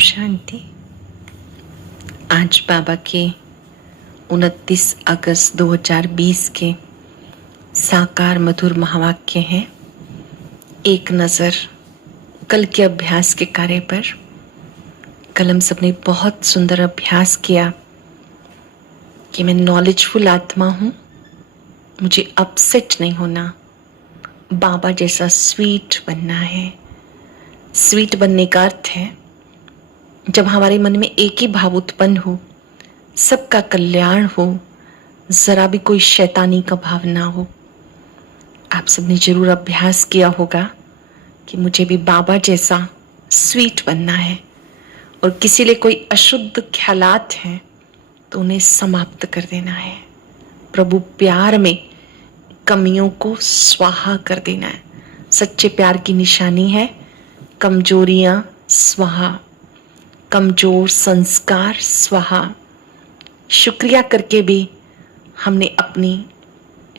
शांति। आज बाबा के 29 अगस्त 2020 के साकार मधुर महावाक्य हैं। एक नज़र कल के अभ्यास के कार्य पर। कल हम सबने बहुत सुंदर अभ्यास किया कि मैं नॉलेजफुल आत्मा हूँ, मुझे अपसेट नहीं होना, बाबा जैसा स्वीट बनना है। स्वीट बनने का अर्थ है जब हमारे मन में एक ही भाव उत्पन्न हो, सबका कल्याण हो, जरा भी कोई शैतानी का भाव ना हो। आप सबने जरूर अभ्यास किया होगा कि मुझे भी बाबा जैसा स्वीट बनना है और किसी लिए कोई अशुद्ध ख्यालात हैं तो उन्हें समाप्त कर देना है। प्रभु प्यार में कमियों को स्वाहा कर देना है। सच्चे प्यार की निशानी है कमजोरियां स्वाहा, कमजोर संस्कार स्वाहा। शुक्रिया करके भी हमने अपनी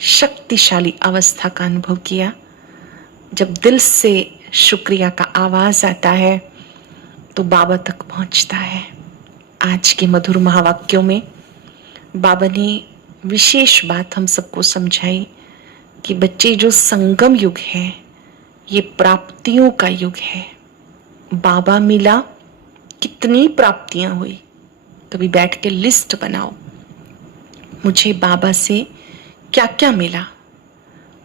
शक्तिशाली अवस्था का अनुभव किया। जब दिल से शुक्रिया का आवाज आता है तो बाबा तक पहुंचता है। आज के मधुर महावाक्यों में बाबा ने विशेष बात हम सबको समझाई कि बच्चे, जो संगम युग है ये प्राप्तियों का युग है। बाबा मिला, कितनी प्राप्तियां हुई। कभी बैठ के लिस्ट बनाओ, मुझे बाबा से क्या क्या मिला।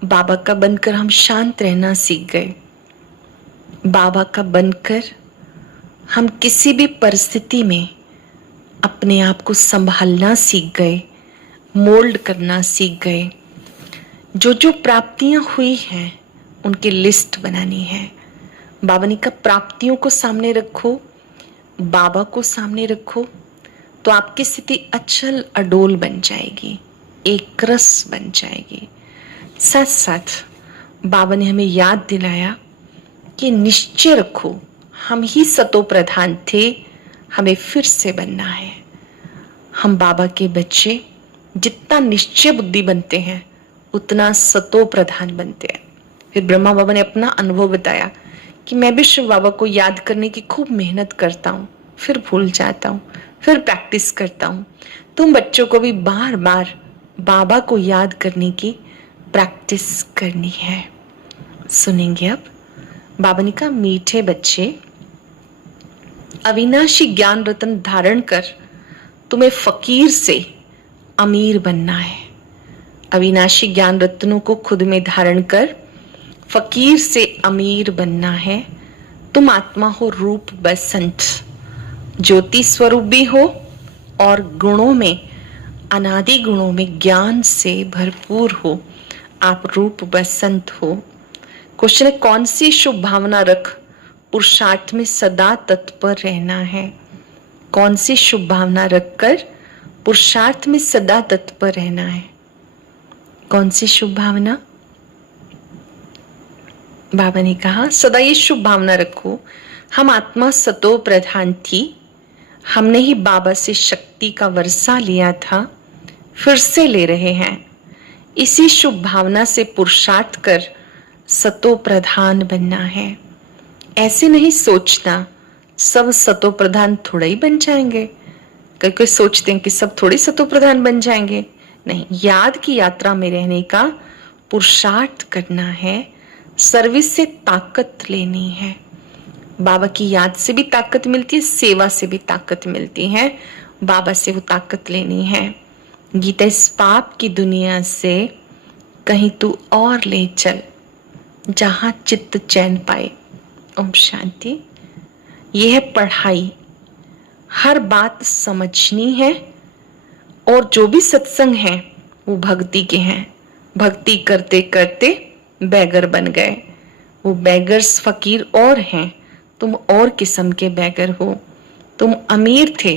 बाबा का बनकर हम शांत रहना सीख गए। बाबा का बनकर हम किसी भी परिस्थिति में अपने आप को संभालना सीख गए, मोल्ड करना सीख गए। जो जो प्राप्तियां हुई हैं उनकी लिस्ट बनानी है। बाबा ने कहा प्राप्तियों को सामने रखो, बाबा को सामने रखो तो आपकी स्थिति अचल अडोल बन जाएगी, एक रस बन जाएगी। साथ साथ बाबा ने हमें याद दिलाया कि निश्चय रखो, हम ही सतो प्रधान थे, हमें फिर से बनना है। हम बाबा के बच्चे जितना निश्चय बुद्धि बनते हैं उतना सतो प्रधान बनते हैं। फिर ब्रह्मा बाबा ने अपना अनुभव बताया कि मैं भी शिव बाबा को याद करने की खूब मेहनत करता हूँ, फिर भूल जाता हूँ, फिर प्रैक्टिस करता हूँ। तुम बच्चों को भी बार बार बाबा को याद करने की प्रैक्टिस करनी है। सुनेंगे अब बाबा ने कहा, मीठे बच्चे, अविनाशी ज्ञान रत्न धारण कर तुम्हें फकीर से अमीर बनना है। अविनाशी ज्ञान रत्नों को खुद में धारण कर फकीर से अमीर बनना है। तुम आत्मा हो रूप बसंत, ज्योति स्वरूप भी हो और गुणों में, अनादि गुणों में ज्ञान से भरपूर हो। आप रूप बसंत हो। क्वेश्चन है, कौन सी शुभ भावना रख पुरुषार्थ में सदा तत्पर रहना है। कौन सी शुभ भावना रखकर पुरुषार्थ में सदा तत्पर रहना है। कौन सी शुभ भावना? बाबा ने कहा सदा ये शुभ भावना रखो, हम आत्मा सतो प्रधान थी, हमने ही बाबा से शक्ति का वर्षा लिया था, फिर से ले रहे हैं। इसी शुभ भावना से पुरुषार्थ कर सतो प्रधान बनना है। ऐसे नहीं सोचना सब सतो प्रधान थोड़ा ही बन जाएंगे। कई कोई सोचते हैं कि सब थोड़ी सतो प्रधान बन जाएंगे। नहीं, याद की यात्रा में रहने का पुरुषार्थ करना है, सर्विस से ताकत लेनी है। बाबा की याद से भी ताकत मिलती है, सेवा से भी ताकत मिलती है। बाबा से वो ताकत लेनी है। गीता, इस पाप की दुनिया से कहीं तू और ले चल जहां चित्त चैन पाए। ओम शांति। यह है पढ़ाई, हर बात समझनी है। और जो भी सत्संग है वो भक्ति के हैं। भक्ति करते करते बैगर बन गए। वो बैगर्स फकीर और हैं, तुम और किस्म के बैगर हो। तुम अमीर थे,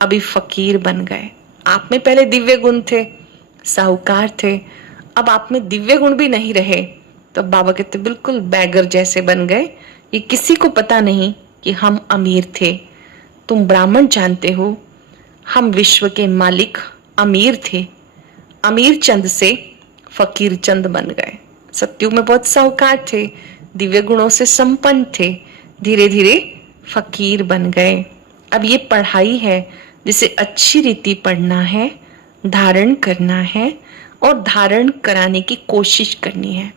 अभी फकीर बन गए। आप में पहले दिव्य गुण थे, साहूकार थे, अब आप में दिव्य गुण भी नहीं रहे तो बाबा कहते बिल्कुल बैगर जैसे बन गए। ये किसी को पता नहीं कि हम अमीर थे। तुम ब्राह्मण जानते हो, हम विश्व के मालिक अमीर थे, अमीर चंद से फकीर चंद बन गए। सत्युग में बहुत साहूकार थे, दिव्य गुणों से संपन्न थे, धीरे धीरे फकीर बन गए। अब ये पढ़ाई है जिसे अच्छी रीति पढ़ना है, धारण करना है और धारण कराने की कोशिश करनी है।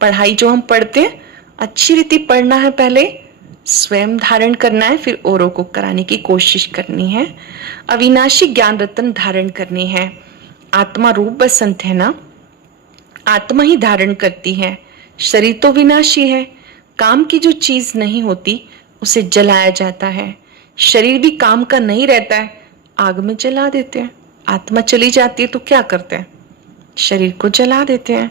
पढ़ाई जो हम पढ़ते हैं अच्छी रीति पढ़ना है, पहले स्वयं धारण करना है, फिर औरों को कराने की कोशिश करनी है। अविनाशी ज्ञान रत्न धारण करनी है। आत्मा रूप बसंत है ना, आत्मा ही धारण करती है। शरीर तो विनाशी है, काम की जो चीज नहीं होती उसे जलाया जाता है। शरीर भी काम का नहीं रहता है, आग में जला देते हैं। आत्मा चली जाती है तो क्या करते हैं? शरीर को जला देते हैं।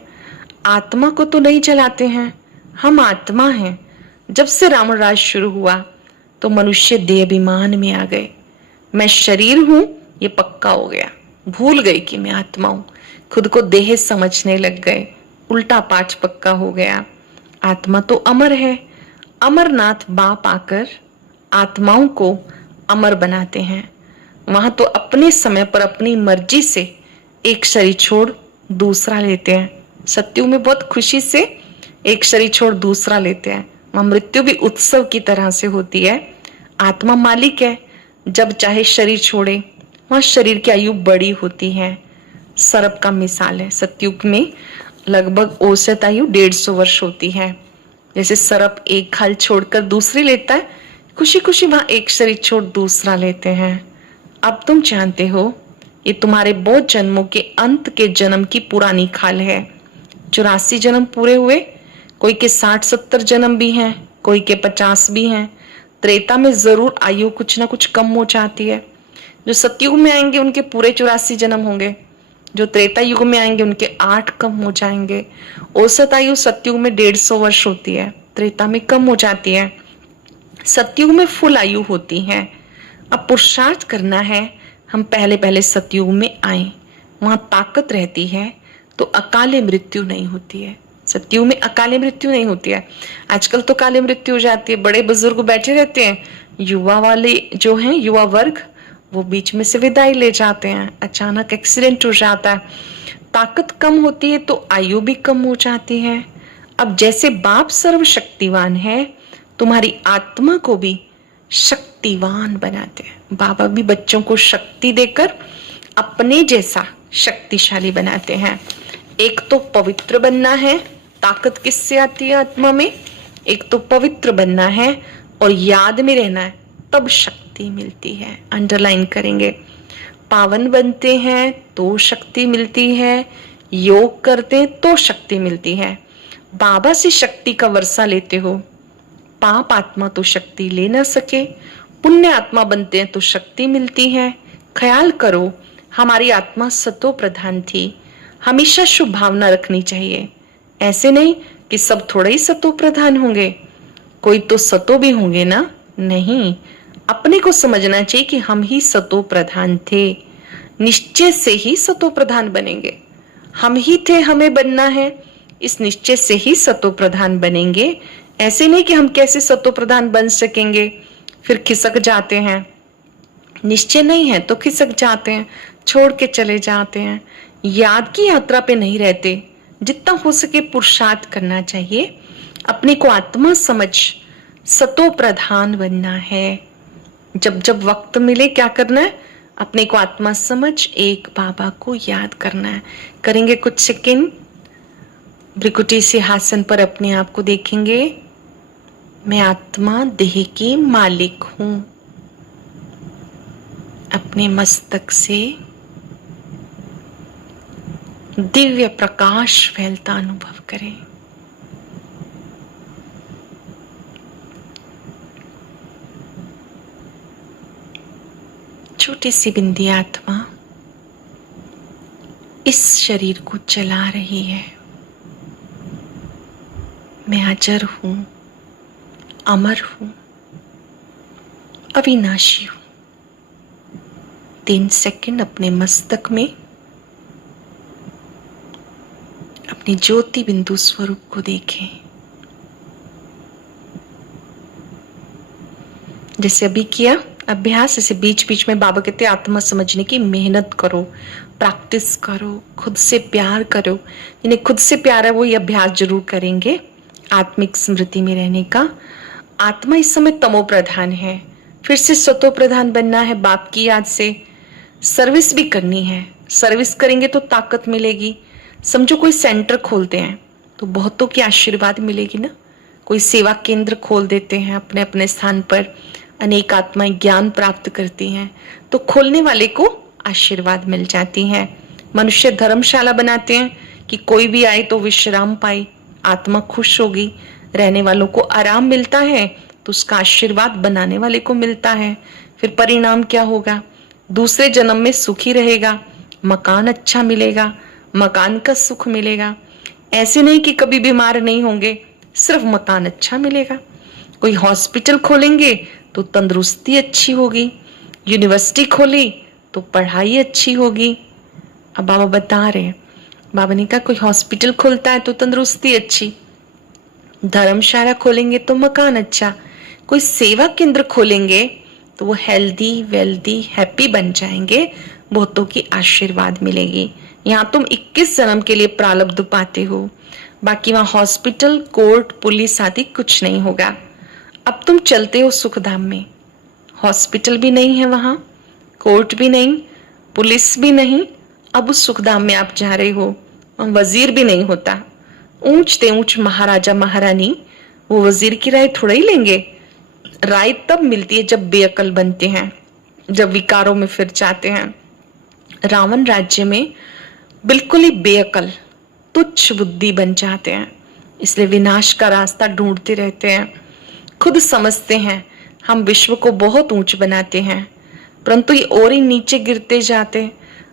आत्मा को तो नहीं जलाते हैं, हम आत्मा हैं। जब से रावण राज शुरू हुआ तो मनुष्य देह अभिमान में आ गए। मैं शरीर हूं ये पक्का हो गया, भूल गई कि मैं आत्मा हूं, खुद को देह समझने लग गए, उल्टा पाठ पक्का हो गया। आत्मा तो अमर है। अमरनाथ बाप आकर आत्माओं को अमर बनाते हैं। वहां तो अपने समय पर अपनी मर्जी से एक शरीर छोड़ दूसरा लेते हैं। सत्युग में बहुत खुशी से एक शरीर छोड़ दूसरा लेते हैं। वहां मृत्यु भी उत्सव की तरह से होती है। आत्मा मालिक है, जब चाहे शरीर छोड़े। वहां शरीर की आयु बड़ी होती है। सर्प का मिसाल है। सत्युग में लगभग औसत आयु 150 वर्ष होती है। जैसे सर्प एक खाल छोड़कर दूसरी लेता है, खुशी खुशी वहां एक शरीर छोड़ दूसरा लेते हैं। अब तुम जानते हो ये तुम्हारे बहुत जन्मों के अंत के जन्म की पुरानी खाल है। 84 जन्म पूरे हुए, कोई के 60-70 जन्म भी हैं, कोई के 50 भी हैं। त्रेता में जरूर आयु कुछ ना कुछ कम हो जाती है। जो सतयुग में आएंगे उनके पूरे 84 जन्म होंगे, जो त्रेता युग में आएंगे उनके 8 कम हो जाएंगे। औसत आयु सतयुग में 150 वर्ष होती है, त्रेता में कम हो जाती है, सतयुग में फुल आयु होती है। अब पुरुषार्थ करना है, हम पहले पहले सतयुग में आए, वहां ताकत रहती है तो अकाले मृत्यु नहीं होती है। सतयुग में अकाले मृत्यु नहीं होती है। आजकल तो काले मृत्यु हो जाती है, बड़े बुजुर्ग बैठे रहते हैं, युवा वाले जो हैं, युवा वर्ग, वो बीच में से विदाई ले जाते हैं, अचानक एक्सीडेंट हो जाता है। ताकत कम होती है तो आयु भी कम हो जाती है। अब जैसे बाप सर्वशक्तिवान है, तुम्हारी आत्मा को भी शक्तिवान बनाते हैं। बाबा भी बच्चों को शक्ति देकर अपने जैसा शक्तिशाली बनाते हैं। एक तो पवित्र बनना है, ताकत किससे आती है आत्मा में? एक तो पवित्र बनना है और याद में रहना है, तब शक्ति मिलती है। अंडरलाइन करेंगे, पावन बनते हैं तो शक्ति मिलती है, योग करते हैं तो शक्ति मिलती है। बाबा से शक्ति का वर्षा लेते हो, पाप आत्मा तो शक्ति ले ना सके, पुण्य आत्मा बनते हैं तो शक्ति मिलती है। ख्याल करो, हमारी आत्मा सतो प्रधान थी, हमेशा शुभ भावना रखनी चाहिए। ऐसे नहीं कि सब थोड़ा ही सतो प्रधान होंगे, कोई तो सतो भी होंगे ना। नहीं, अपने को समझना चाहिए कि हम ही सतो प्रधान थे, निश्चय से ही सतो प्रधान बनेंगे। हम ही थे, हमें बनना है, इस निश्चय से ही सतो प्रधान बनेंगे। ऐसे नहीं कि हम कैसे सतो प्रधान बन सकेंगे, फिर खिसक जाते हैं। निश्चय नहीं है तो खिसक जाते हैं, छोड़ के चले जाते हैं, याद की यात्रा पे नहीं रहते। जितना हो सके पुरुषार्थ करना चाहिए, अपने को आत्मा समझ सतो प्रधान बनना है। जब जब वक्त मिले क्या करना है? अपने को आत्मा समझ एक बाबा को याद करना है। करेंगे कुछ सेकंड, भ्रिकुटी सिंहासन पर अपने आप को देखेंगे। मैं आत्मा देह की मालिक हूं। अपने मस्तक से दिव्य प्रकाश फैलता अनुभव करें। छोटी सी बिंदी आत्मा इस शरीर को चला रही है। मैं अजर हूं, अमर हूं, अविनाशी हूं। 3 सेकंड अपने मस्तक में अपनी ज्योति बिंदु स्वरूप को देखें। जैसे अभी किया अभ्यास, ऐसे बीच बीच में बाबा कहते हैं आत्मा समझने की मेहनत करो, प्रैक्टिस करो, खुद से प्यार करो। जिन्हें खुद से प्यार है वो ये अभ्यास जरूर करेंगे आत्मिक स्मृति में रहने का। आत्मा इस समय तमो प्रधान है, फिर से सतो प्रधान बनना है। बाप की याद से सर्विस भी करनी है। सर्विस करेंगे तो ताकत मिलेगी। समझो कोई सेंटर खोलते हैं तो बहुतों की आशीर्वाद मिलेगी ना। कोई सेवा केंद्र खोल देते हैं अपने अपने स्थान पर, अनेक आत्माएं ज्ञान प्राप्त करती हैं तो खोलने वाले को आशीर्वाद मिल जाती है। मनुष्य धर्मशाला बनाते हैं कि कोई भी आए तो विश्राम पाए, आत्मा खुश होगी। रहने वालों को आराम मिलता है तो उसका आशीर्वाद बनाने वाले को मिलता है। फिर परिणाम क्या होगा? दूसरे जन्म में सुखी रहेगा, मकान अच्छा मिलेगा, मकान का सुख मिलेगा। ऐसे नहीं कि कभी बीमार नहीं होंगे, सिर्फ मकान अच्छा मिलेगा। कोई हॉस्पिटल खोलेंगे तो तंदुरुस्ती अच्छी होगी, यूनिवर्सिटी खोली तो पढ़ाई अच्छी होगी। अब बाबा बता रहे हैं, बाबा ने कहा कोई हॉस्पिटल खोलता है तो तंदुरुस्ती अच्छी, धर्मशाला खोलेंगे तो मकान अच्छा, कोई सेवा केंद्र खोलेंगे तो वो हेल्दी वेल्दी हैप्पी बन जाएंगे, बहुतों की आशीर्वाद मिलेगी। यहाँ तुम 21 जन्म के लिए प्रारब्ध पाते हो, बाकी वहां हॉस्पिटल कोर्ट पुलिस आदि कुछ नहीं होगा। अब तुम चलते हो सुखधाम में, हॉस्पिटल भी नहीं है वहां, कोर्ट भी नहीं, पुलिस भी नहीं। अब उस सुखधाम में आप जा रहे हो, वजीर भी नहीं होता। ऊंच ते ऊंच महाराजा महारानी वो वजीर की राय थोड़ा ही लेंगे। राय तब मिलती है जब बेअकल बनते हैं, जब विकारों में फिर जाते हैं। रावण राज्य में बिल्कुल ही बेअकल तुच्छ बुद्धि बन जाते हैं, इसलिए विनाश का रास्ता ढूंढते रहते हैं। खुद समझते हैं हम विश्व को बहुत ऊंच बनाते हैं, परंतु ये और ही नीचे गिरते जाते।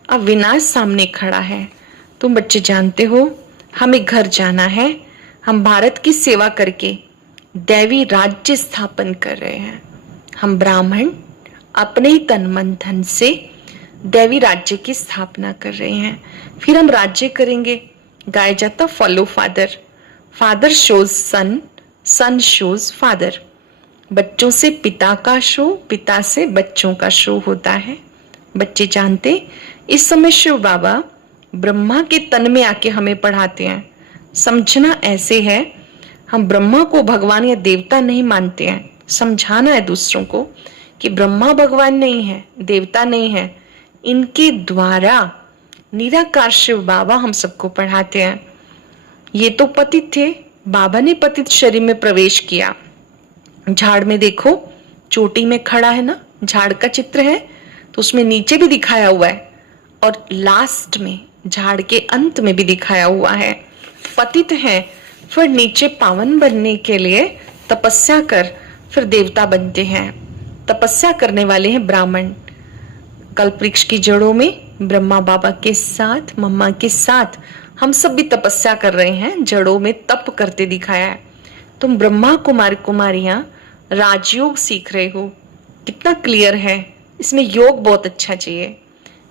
अब विनाश सामने खड़ा है। तुम बच्चे जानते हो हमें घर जाना है, हम भारत की सेवा करके दैवी राज्य स्थापन कर रहे हैं। हम ब्राह्मण अपने ही तन मन धन से दैवी राज्य की स्थापना कर रहे हैं। फिर हम राज्य करेंगे। गाया जाता फॉलो फादर, फादर शोज सन, सन शोज फादर। बच्चों से पिता का शो, पिता से बच्चों का शो होता है। बच्चे जानते इस समय शिव बाबा ब्रह्मा के तन में आके हमें पढ़ाते हैं। समझना ऐसे है, हम ब्रह्मा को भगवान या देवता नहीं मानते हैं। समझाना है दूसरों को कि ब्रह्मा भगवान नहीं है, देवता नहीं है, इनके द्वारा निराकार शिव बाबा हम सबको पढ़ाते हैं। ये तो पतित थे, बाबा ने पतित शरीर में प्रवेश किया। झाड़ में देखो, चोटी में खड़ा है ना, झाड़ का चित्र है तो उसमें नीचे भी दिखाया हुआ है और लास्ट में झाड़ के अंत में भी दिखाया हुआ है। पतित है, फिर नीचे पावन बनने के लिए तपस्या कर फिर देवता बनते हैं। तपस्या करने वाले हैं ब्राह्मण। कल्प वृक्ष की जड़ों में ब्रह्मा बाबा के साथ, मम्मा के साथ हम सब भी तपस्या कर रहे हैं, जड़ों में तप करते दिखाया है। तुम ब्रह्मा कुमार कुमारियां राजयोग सीख रहे हो, कितना क्लियर है। इसमें योग बहुत अच्छा चाहिए।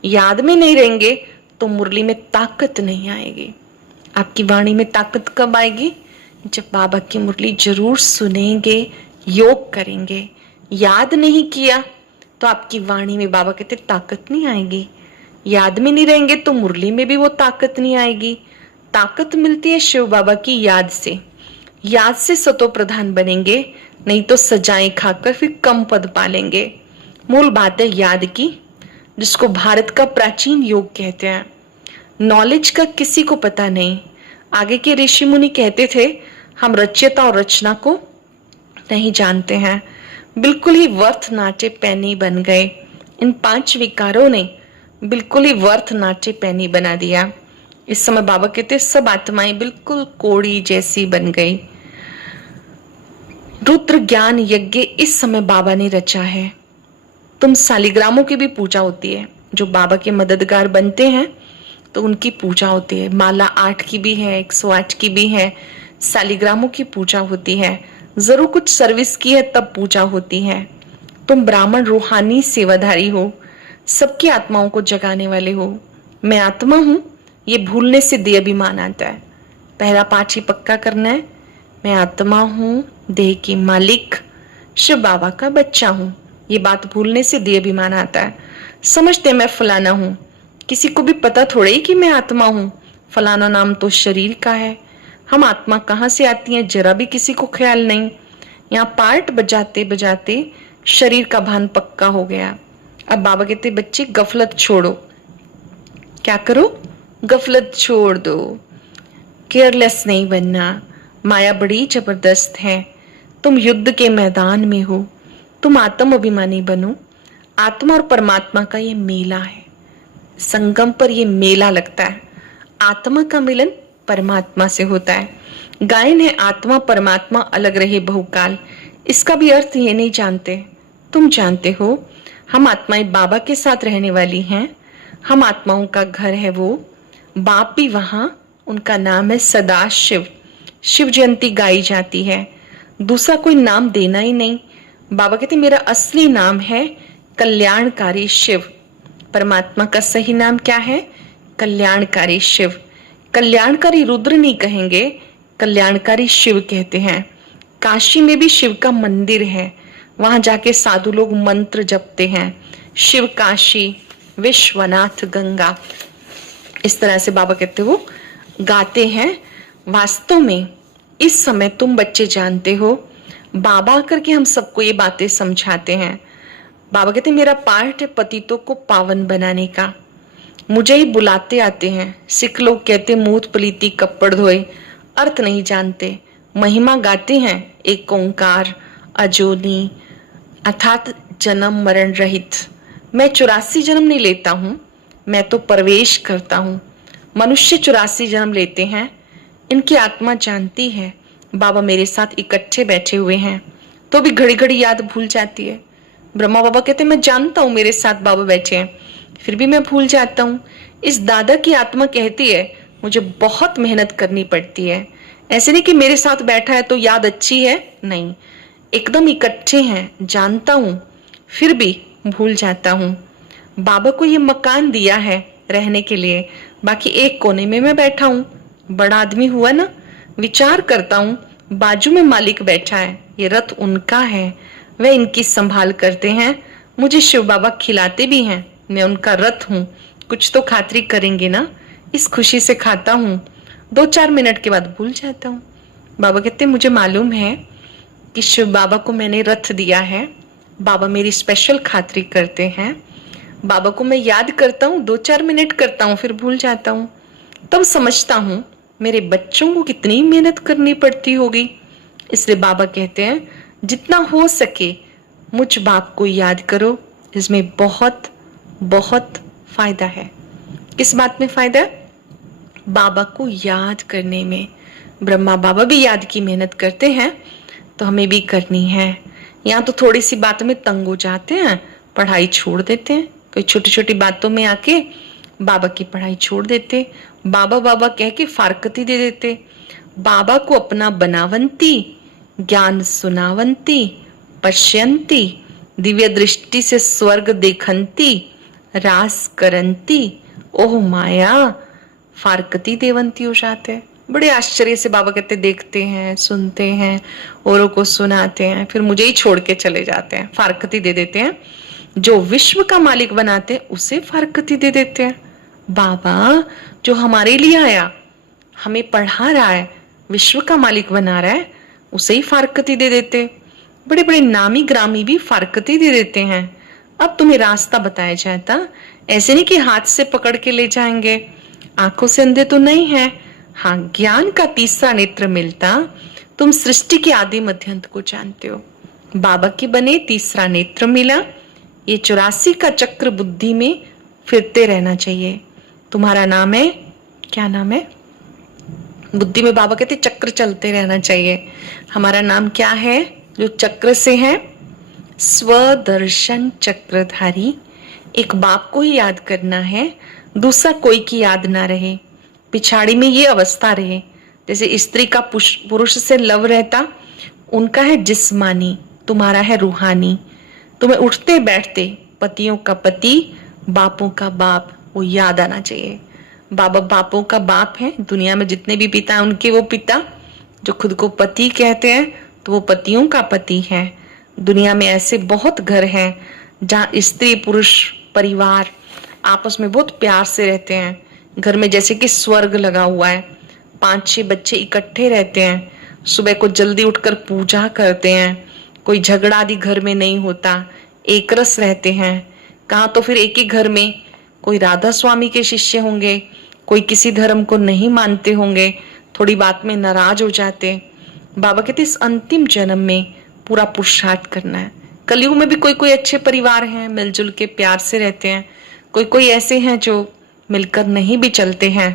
याद में नहीं रहेंगे तो मुरली में ताकत नहीं आएगी। आपकी वाणी में ताकत कब आएगी? जब बाबा की मुरली जरूर सुनेंगे, योग करेंगे। याद नहीं किया तो आपकी वाणी में बाबा कहते ताकत नहीं आएगी। याद में नहीं रहेंगे तो मुरली में भी वो ताकत नहीं आएगी। ताकत मिलती है शिव बाबा की याद से। याद से सतो प्रधान बनेंगे, नहीं तो सजाएं खाकर फिर कम पद पालेंगे। मूल बात है याद की, जिसको भारत का प्राचीन योग कहते हैं। नॉलेज का किसी को पता नहीं। आगे के ऋषि मुनि कहते थे हम रचयिता और रचना को नहीं जानते हैं। बिल्कुल ही वर्थ नाटे पैनी बन गए। इन 5 विकारों ने बिल्कुल ही वर्थ नाटे पैनी बना दिया। इस समय बाबा कहते सब आत्माएं बिल्कुल कोड़ी जैसी बन गई। रुद्र ज्ञान यज्ञ इस समय बाबा ने रचा है। तुम शालिग्रामों की भी पूजा होती है, जो बाबा के मददगार बनते हैं तो उनकी पूजा होती है। माला 8 की भी है, 108 की भी है। शालिग्रामों की पूजा होती है। जरूर कुछ सर्विस की है तब पूजा होती है। तुम ब्राह्मण रूहानी सेवाधारी हो, सबकी आत्माओं को जगाने वाले हो। मैं आत्मा हूं, ये भूलने से देह अभिमान आता है। पहला पाठ ही पक्का करना है। मैं आत्मा हूं, देह की मालिक, शिव बाबा का बच्चा हूं। ये बात भूलने से देह अभिमान आता है। समझते मैं फलाना हूं, किसी को भी पता थोड़े ही कि मैं आत्मा हूं। फलाना नाम तो शरीर का है। हम आत्मा कहाँ से आती है जरा भी किसी को ख्याल नहीं। यहाँ पार्ट बजाते बजाते शरीर का भान पक्का हो गया। अब बाबा कहते बच्चे गफलत छोड़ो। क्या करो? गफलत छोड़ दो, केयरलेस नहीं बनना। माया बड़ी जबरदस्त है। तुम युद्ध के मैदान में हो, तुम आत्म अभिमानी बनो। आत्मा और परमात्मा का ये मेला है, संगम पर ये मेला लगता है। आत्मा का मिलन परमात्मा से होता है। गायन है आत्मा परमात्मा अलग रहे बहुकाल। इसका भी अर्थ ये नहीं जानते, तुम जानते हो। हम आत्माएं बाबा के साथ रहने वाली हैं। हम आत्माओं का घर है वो। बाप भी वहां, उनका नाम है सदाशिव। शिव जयंती गाई जाती है, दूसरा कोई नाम देना ही नहीं। बाबा कहते मेरा असली नाम है कल्याणकारी शिव। परमात्मा का सही नाम क्या है? कल्याणकारी शिव। कल्याणकारी रुद्र नहीं कहेंगे, कल्याणकारी शिव कहते हैं। काशी में भी शिव का मंदिर है, वहां जाके साधु लोग मंत्र जपते हैं। शिव काशी विश्वनाथ गंगा, इस तरह से बाबा कहते वो गाते हैं। वास्तव में इस समय तुम बच्चे जानते हो, बाबा करके हम सबको ये बातें समझाते हैं। बाबा कहते मेरा पार्ट है पतितों को पावन बनाने का। मुझे ही बुलाते आते हैं। सिख लोग कहते मूत पलीती कपड़ धोए, अर्थ नहीं जानते। महिमा गाते हैं एक ओंकार अजोनी अर्थात जन्म मरण रहित। मैं 84 जन्म नहीं लेता हूं, मैं तो प्रवेश करता हूं। मनुष्य 84 जन्म लेते हैं। इनकी आत्मा जानती है बाबा मेरे साथ इकट्ठे बैठे हुए हैं, तो भी घड़ी घड़ी याद भूल जाती है। ब्रह्मा बाबा कहते मैं जानता हूं मेरे साथ बाबा बैठे हैं, फिर भी मैं भूल जाता हूं। इस दादा की आत्मा कहती है मुझे बहुत मेहनत करनी पड़ती है। ऐसे नहीं कि मेरे साथ बैठा है तो याद अच्छी है, नहीं, एकदम इकट्ठे हैं, जानता हूं, फिर भी भूल जाता हूं। बाबा को ये मकान दिया है रहने के लिए, बाकी एक कोने में मैं बैठा हूं। बड़ा आदमी हुआ ना, विचार करता हूं बाजू में मालिक बैठा है, ये रथ उनका है, वह इनकी संभाल करते हैं। मुझे शिव बाबा खिलाते भी हैं, मैं उनका रथ हूं, कुछ तो खातिरी करेंगे ना, इस खुशी से खाता हूं। 2-4 मिनट के बाद भूल जाता हूं। बाबा कहते मुझे मालूम है कि शिव बाबा को मैंने रथ दिया है, बाबा मेरी स्पेशल खातिरी करते हैं। बाबा को मैं याद करता हूँ, 2-4 मिनट करता हूँ, फिर भूल जाता हूँ। तब समझता हूँ मेरे बच्चों को कितनी मेहनत करनी पड़ती होगी। इसलिए बाबा कहते हैं जितना हो सके मुझ बाप को याद करो, इसमें बहुत बहुत फायदा है। किस बात में फायदा है? बाबा को याद करने में। ब्रह्मा बाबा भी याद की मेहनत करते हैं, तो हमें भी करनी है। यहाँ तो थोड़ी सी बात में तंग हो जाते हैं, पढ़ाई छोड़ देते हैं, कोई छोटी छोटी बातों में आके बाबा की पढ़ाई छोड़ देते, बाबा बाबा कह के फारकती दे देते। बाबा को अपना बनावंती, ज्ञान सुनावंती, पश्यंती, दिव्य दृष्टि से स्वर्ग देखंती, रास करंती, ओह माया फारकती देवंती हो जाते। बड़े आश्चर्य से बाबा कहते देखते हैं, सुनते हैं, औरों को सुनाते हैं, फिर मुझे ही छोड़ के चले जाते हैं, फारकती दे देते हैं। जो विश्व का मालिक बनाते हैं उसे फारकती दे देते हैं। बाबा जो हमारे लिए आया, हमें पढ़ा रहा है, विश्व का मालिक बना रहा है, उसे ही फारकती दे देते। बड़े बड़े नामी ग्रामी भी फारकती दे देते हैं। अब तुम्हें रास्ता बताया जाता, ऐसे नहीं कि हाथ से पकड़ के ले जाएंगे, आंखों से अंधे तो नहीं है। हाँ, ज्ञान का तीसरा नेत्र मिलता, तुम सृष्टि के आदि मध्यंत को जानते हो। बाबा के बने तीसरा नेत्र मिला, ये 84 का चक्र बुद्धि में फिरते रहना चाहिए। तुम्हारा नाम है, क्या नाम है? बुद्धि में बाबा कहते चक्र चलते रहना चाहिए। हमारा नाम क्या है जो चक्र से है? स्वदर्शन चक्रधारी। एक बाप को ही याद करना है, दूसरा कोई की याद ना रहे। पिछाड़ी में ये अवस्था रहे, जैसे स्त्री का पुरुष से लव रहता, उनका है जिस्मानी, तुम्हारा है रूहानी। तुम्हें उठते बैठते पतियों का पति, बापों का बाप, वो याद आना चाहिए। बाबा बापों का बाप है, दुनिया में जितने भी पिता हैं उनके वो पिता। जो खुद को पति कहते हैं तो वो पतियों का पति है। दुनिया में ऐसे बहुत घर हैं जहाँ स्त्री पुरुष परिवार आपस में बहुत प्यार से रहते हैं। घर में जैसे कि स्वर्ग लगा हुआ है, 5-6 बच्चे इकट्ठे रहते हैं, सुबह को जल्दी उठकर पूजा करते हैं, कोई झगड़ा आदि घर में नहीं होता, एक रस रहते हैं। कहाँ तो फिर एक ही घर में कोई राधा स्वामी के शिष्य होंगे, कोई किसी धर्म को नहीं मानते होंगे, थोड़ी बात में नाराज हो जाते। बाबा कहते इस अंतिम जन्म में पूरा पुरुषार्थ करना है। कलयुग में भी कोई कोई अच्छे परिवार हैं, मिलजुल के प्यार से रहते हैं, कोई कोई ऐसे हैं जो मिलकर नहीं भी चलते हैं।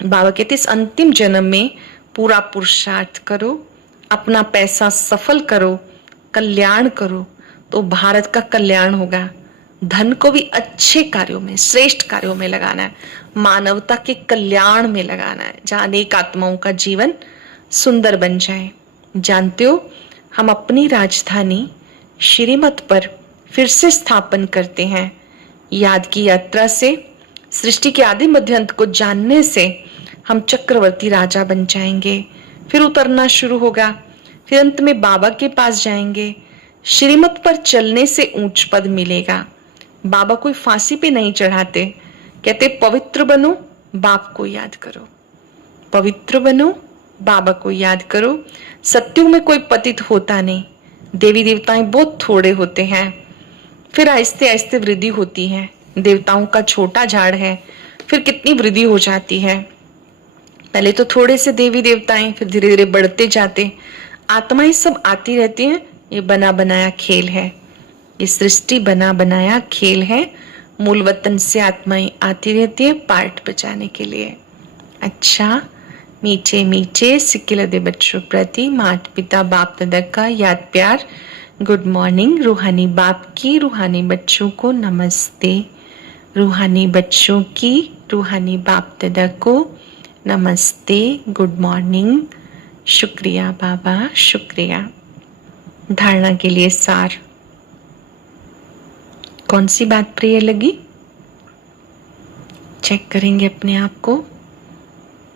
बाबा कहते इस अंतिम जन्म में पूरा पुरुषार्थ करो, अपना पैसा सफल करो, कल्याण करो, तो भारत का कल्याण होगा। धन को भी अच्छे कार्यों में, श्रेष्ठ कार्यों में लगाना है, मानवता के कल्याण में लगाना है, जहां अनेक आत्माओं का जीवन सुंदर बन जाए। जानते हो, हम अपनी राजधानी श्रीमत पर फिर से स्थापन करते हैं। याद की यात्रा से, सृष्टि के आदि मध्य अंत को जानने से हम चक्रवर्ती राजा बन जाएंगे। फिर उतरना शुरू होगा, फिर अंत में बाबा के पास जाएंगे। श्रीमत पर चलने से ऊंच पद मिलेगा। बाबा कोई फांसी पे नहीं चढ़ाते, कहते पवित्र बनो, बाप को याद करो। पवित्र बनो, बाबा को याद करो। सत्युग में कोई पतित होता नहीं, देवी देवताएं बहुत थोड़े होते हैं। फिर आहिस्ते आहिस्ते वृद्धि होती है। देवताओं का छोटा झाड़ है, फिर कितनी वृद्धि हो जाती है। पहले तो थोड़े से देवी देवताएं, फिर धीरे धीरे बढ़ते जाते। आत्माएं सब आती रहती हैं। ये बना बनाया खेल है, ये सृष्टि बना बनाया खेल है। मूल वतन से आत्माएं आती रहती है पार्ट बचाने के लिए। अच्छा, मीठे मीठे सिक्किलदे बच्चों प्रति माता पिता बाप दादा का याद प्यार। Good morning. रूहानी बाप की रूहानी बच्चों को नमस्ते। रूहानी बच्चों की रूहानी बाप दादा को नमस्ते। Good morning. शुक्रिया बाबा, शुक्रिया। धारणा के लिए सार। कौन सी बात प्रिय लगी? चेक करेंगे अपने आप को।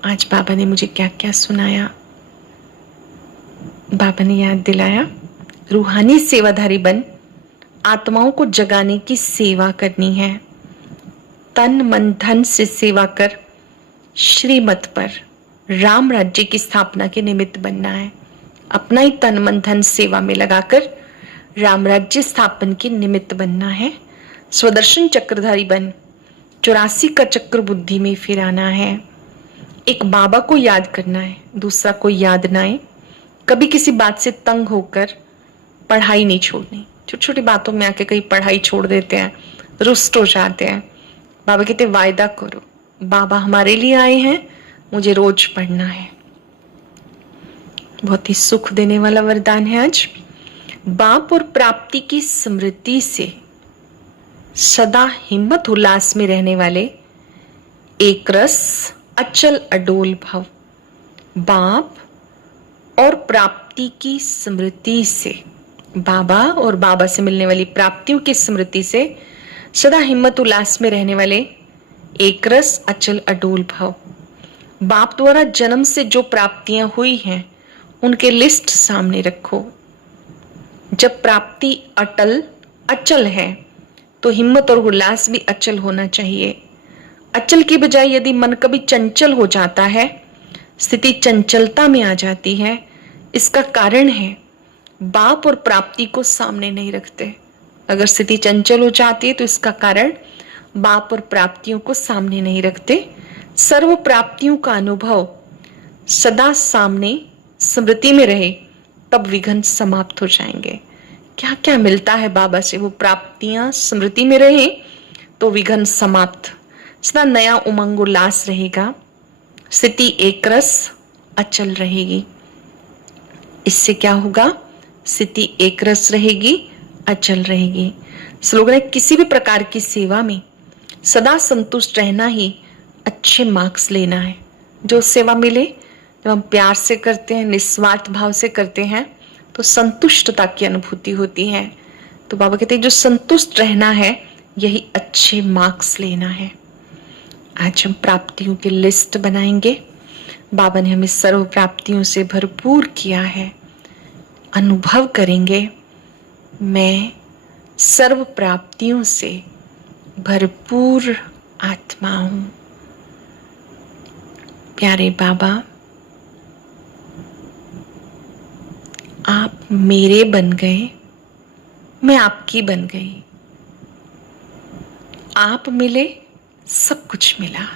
आज बाबा ने मुझे क्या क्या सुनाया। बाबा ने याद दिलाया, रूहानी सेवाधारी बन आत्माओं को जगाने की सेवा करनी है। तन मन धन से सेवा कर श्रीमत पर राम राज्य की स्थापना के निमित्त बनना है। अपना ही तन मन धन सेवा में लगाकर राम राज्य स्थापन के निमित्त बनना है। स्वदर्शन चक्रधारी बन 84 का चक्र बुद्धि में फिराना है। एक बाबा को याद करना है, दूसरा कोई याद ना आए। कभी किसी बात से तंग होकर पढ़ाई नहीं छोड़नी। छोटी छोटी बातों में आके कहीं पढ़ाई छोड़ देते हैं, रुष्ट हो जाते हैं। बाबा कहते वायदा करो, बाबा हमारे लिए आए हैं, मुझे रोज पढ़ना है। बहुत ही सुख देने वाला वरदान है आज। बाप और प्राप्ति की स्मृति से सदा हिम्मत उल्लास में रहने वाले एक रस अचल अडोल भव। बाप और प्राप्ति की स्मृति से, बाबा और बाबा से मिलने वाली प्राप्तियों की स्मृति से सदा हिम्मत उल्लास में रहने वाले एक रस अचल अडोल भव। बाप द्वारा जन्म से जो प्राप्तियां हुई हैं उनके लिस्ट सामने रखो। जब प्राप्ति अटल अचल है तो हिम्मत और उल्लास भी अचल होना चाहिए। अचल की बजाय यदि मन कभी चंचल हो जाता है, स्थिति चंचलता में आ जाती है, इसका कारण है बाप और प्राप्ति को सामने नहीं रखते। अगर स्थिति चंचल हो जाती है तो इसका कारण बाप और प्राप्तियों को सामने नहीं रखते। सर्व प्राप्तियों का अनुभव सदा सामने स्मृति में रहे, तब विघ्न समाप्त हो जाएंगे। क्या क्या मिलता है बाबा से, वो प्राप्तियां स्मृति में रहे तो विघ्न समाप्त, सदा नया उमंग उल्लास रहेगा, स्थिति एक रस अचल रहेगी। इससे क्या होगा? स्थिति एक रस रहेगी, अचल रहेगी। स्लोगन है, किसी भी प्रकार की सेवा में सदा संतुष्ट रहना ही अच्छे मार्क्स लेना है। जो सेवा मिले, जब हम प्यार से करते हैं, निस्वार्थ भाव से करते हैं, तो संतुष्टता की अनुभूति होती है। तो बाबा कहते हैं जो संतुष्ट रहना है, यही अच्छे मार्क्स लेना है। आज हम प्राप्तियों की लिस्ट बनाएंगे। बाबा ने हमें सर्व प्राप्तियों से भरपूर किया है। अनुभव करेंगे, मैं सर्व प्राप्तियों से भरपूर आत्मा हूं। प्यारे बाबा, आप मेरे बन गए, मैं आपकी बन गई। आप मिले, सब कुछ मिला।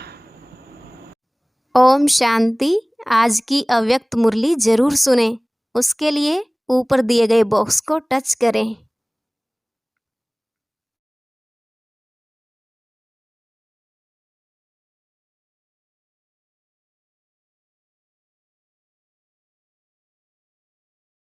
ओम शांति। आज की अव्यक्त मुरली जरूर सुने। उसके लिए ऊपर दिए गए बॉक्स को टच करें।